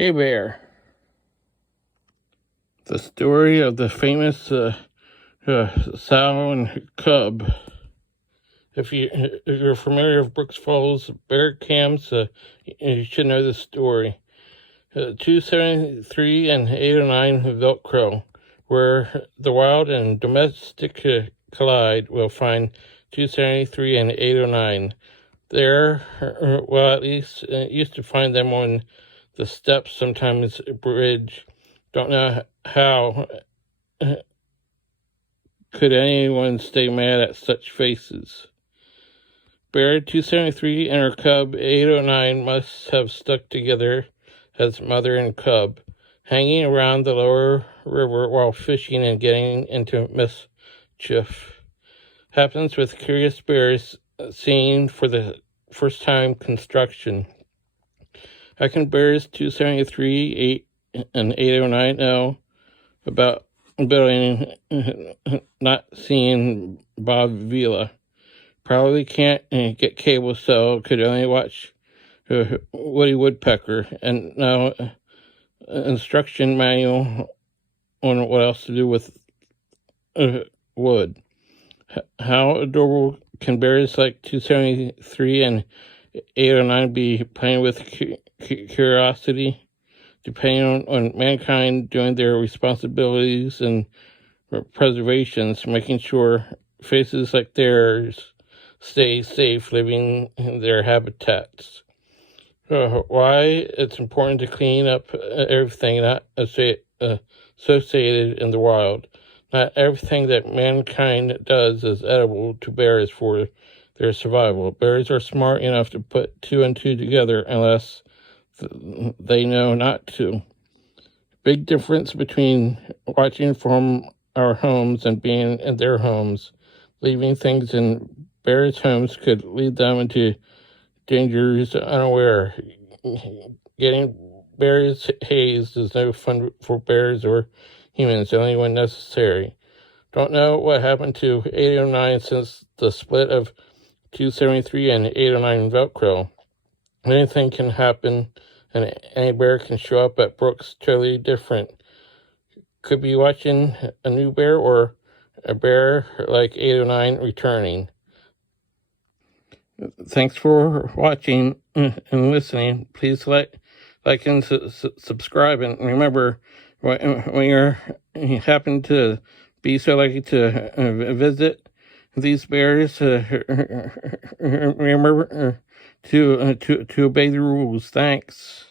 Hey Bear. The story of the famous sow and cub. If you're familiar with Brooks Falls bear camps, you should know this story. 273 and 809 Velcro, where the wild and domestic collide, will find 273 and 809. There, well, at least used to find them on the steps, sometimes a bridge. Don't know how could anyone stay mad at such faces. Bear 273 and her cub 809 must have stuck together as mother and cub, hanging around the lower river while fishing and getting into mischief. Happens with curious bears seen for the first time construction. How can bears 273, 8, and 809 know about building not seeing Bob Vila? Probably can't get cable, so could only watch Woody Woodpecker, and now instruction manual on what else to do with wood. How adorable can bears like 273 and 809 be playing with curiosity, depending on mankind doing their responsibilities and preservations, making sure faces like theirs stay safe living in their habitats. Why it's important to clean up everything not associated in the wild. Not everything that mankind does is edible to bears for their survival. Bears are smart enough to put two and two together unless they know not to. Big difference between watching from our homes and being in their homes. Leaving things in bears' homes could lead them into dangers unaware. Getting bears hazed is no fun for bears or humans, only when necessary. Don't know what happened to 809 since the split of 273 and 809 Velcro. Anything can happen, and any bear can show up at Brooks totally different. Could be watching a new bear or a bear like 809 returning. Thanks for watching and listening. Please like and subscribe, and remember, when you happen to be so lucky to visit these bears, remember to obey the rules. Thanks.